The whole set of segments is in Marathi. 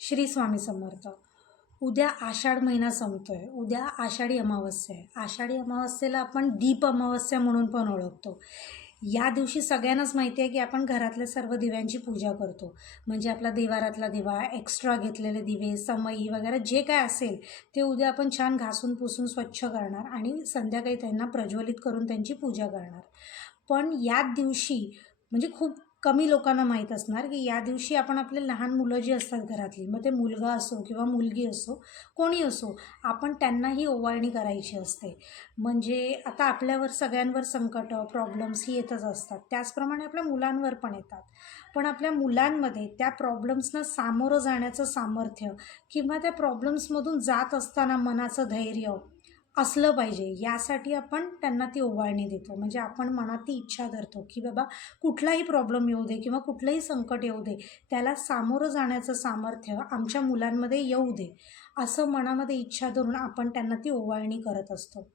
श्री स्वामी समर्थ. उद्या आषाढ महिना संपतो आहे उद्या आषाढी अमावस्या आहे. आषाढी अमावस्येला आपण दीप अमावस्या म्हणून पण ओळखतो. या दिवशी सगळ्यांनाच माहिती आहे की आपण घरातल्या सर्व दिव्यांची पूजा करतो. म्हणजे आपला देवारातला दिवा एक्स्ट्रा घेतलेले दिवे समई वगैरे जे काय असेल ते उद्या आपण छान घासून पुसून स्वच्छ करणार आणि संध्याकाळी त्यांना प्रज्वलित करून त्यांची पूजा करणार. पण या दिवशी म्हणजे खूप कमी लोकांना माहीत असणार की या दिवशी आपण आपले लहान मुलं जी असतात घरातली मग ते मुलगा असो किंवा मुलगी असो कोणी असो आपण त्यांनाही ओवाळणी करायची असते. म्हणजे आता आपल्यावर सगळ्यांवर संकट प्रॉब्लेम्स ही येतच असतात. त्याचप्रमाणे आपल्या मुलांवर पण येतात. पण आपल्या मुलांमध्ये त्या प्रॉब्लेम्सना सामोरं जाण्याचं सामर्थ्य किंवा त्या प्रॉब्लेम्समधून जात असताना मनाचं धैर्य असलं पाहिजे. यासाठी आपण त्यांना ती ओवाळणी देतो. म्हणजे आपण मनात ती इच्छा धरतो की बाबा कुठलाही प्रॉब्लेम येऊ दे किंवा कुठलंही संकट येऊ दे त्याला सामोरं जाण्याचं सामर्थ्य आमच्या मुलांमध्ये येऊ दे असं मनामध्ये इच्छा धरून आपण त्यांना ती ओवाळणी करत असतो.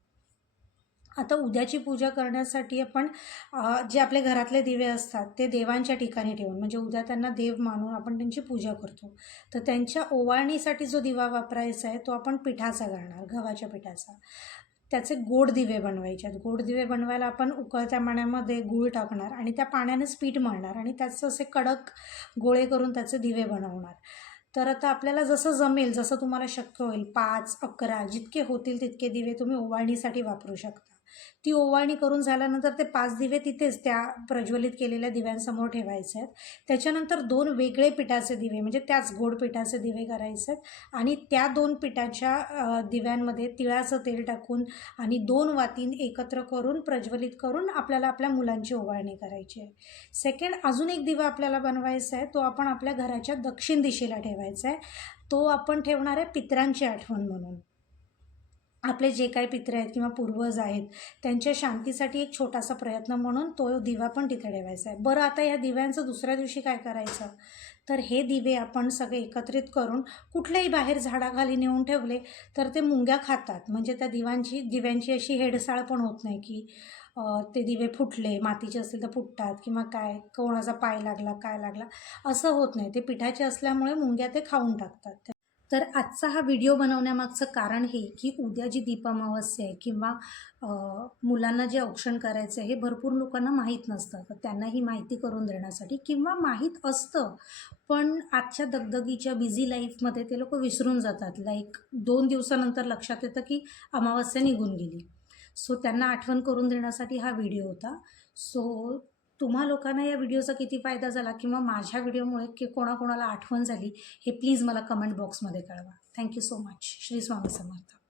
आता उद्याची पूजा करण्यासाठी आपण जे आपले घरातले दिवे असतात ते देवांच्या ठिकाणी ठेवून म्हणजे उद्या त्यांना देव मानून आपण त्यांची पूजा करतो. तर त्यांच्या ओवाळणीसाठी जो दिवा वापरायचा आहे तो आपण पिठाचा करणार गव्हाच्या पिठाचा. त्याचे गोड दिवे बनवायचे आहेत. गोड दिवे बनवायला आपण उकळत्या पाण्यामध्ये गूळ टाकणार आणि त्या पाण्यानेच पीठ मळणार आणि त्याचं असे कडक गोळे करून त्याचे दिवे बनवणार. तर आता आपल्याला जसं जमेल जसं तुम्हाला शक्य होईल पाच अकरा जितके होतील तितके दिवे तुम्ही ओवाळणीसाठी वापरू शकता. ती ओवाळणी करून झाल्यानंतर ते पाच दिवे तिथेच त्या प्रज्वलित केलेल्या दिव्यांसमोर ठेवायचे आहेत. त्याच्यानंतर दोन वेगळे पिठाचे दिवे म्हणजे त्याच गोड पिठाचे दिवे करायचे आहेत आणि त्या दोन पिठाच्या दिव्यांमध्ये तिळाचं तेल टाकून आणि दोन वातीन एकत्र करून प्रज्वलित करून आपल्याला आपल्या मुलांची ओवाळणी करायची आहे. सेकंड अजून एक दिवा आपल्याला बनवायचा आहे तो आपण आपल्या घराच्या दक्षिण दिशेला ठेवायचा आहे. तो आपण ठेवणार आहे पितरांची आठवण म्हणून. आपले जे काही पित्र आहेत किंवा पूर्वज आहेत त्यांच्या शांतीसाठी एक छोटासा प्रयत्न म्हणून तो दिवा पण तिथे ठेवायचा आहे. बरं आता या दिव्यांचं दुसऱ्या दिवशी काय करायचं? तर हे दिवे आपण सगळे एकत्रित करून कुठल्याही बाहेर झाडाखाली नेऊन ठेवले तर ते मुंग्या खातात. म्हणजे त्या दिवांची दिव्यांची अशी हेडसाळ पण होत नाही की ते दिवे फुटले मातीचे असतील तर फुटतात किंवा काय कोणाचा पाय लागला काय लागला असं होत नाही. ते पिठाचे असल्यामुळे मुंग्या ते खाऊन टाकतात. तर आजचा हा व्हिडिओ बनवण्यामागचं कारण हे की उद्या जी दीपामावस्या आहे किंवा मुलांना जे औक्षण करायचं आहे हे भरपूर लोकांना माहीत नसतं. तर त्यांना ही माहिती करून देण्यासाठी किंवा माहीत असतं पण आजच्या दगदगीच्या बिझी लाईफमध्ये ते लोक विसरून जातात. लाईक दोन दिवसानंतर लक्षात येतं की अमावस्या निघून गेली. सो त्यांना आठवण करून देण्यासाठी हा व्हिडिओ होता. सो तुम्हा लोकांना या व्हिडिओचा किती फायदा झाला किंवा माझ्या व्हिडिओमुळे की कोणाकोणाला आठवण झाली हे प्लीज मला कमेंट बॉक्समध्ये कळवा. Thank you so much Shri Swami Samarth.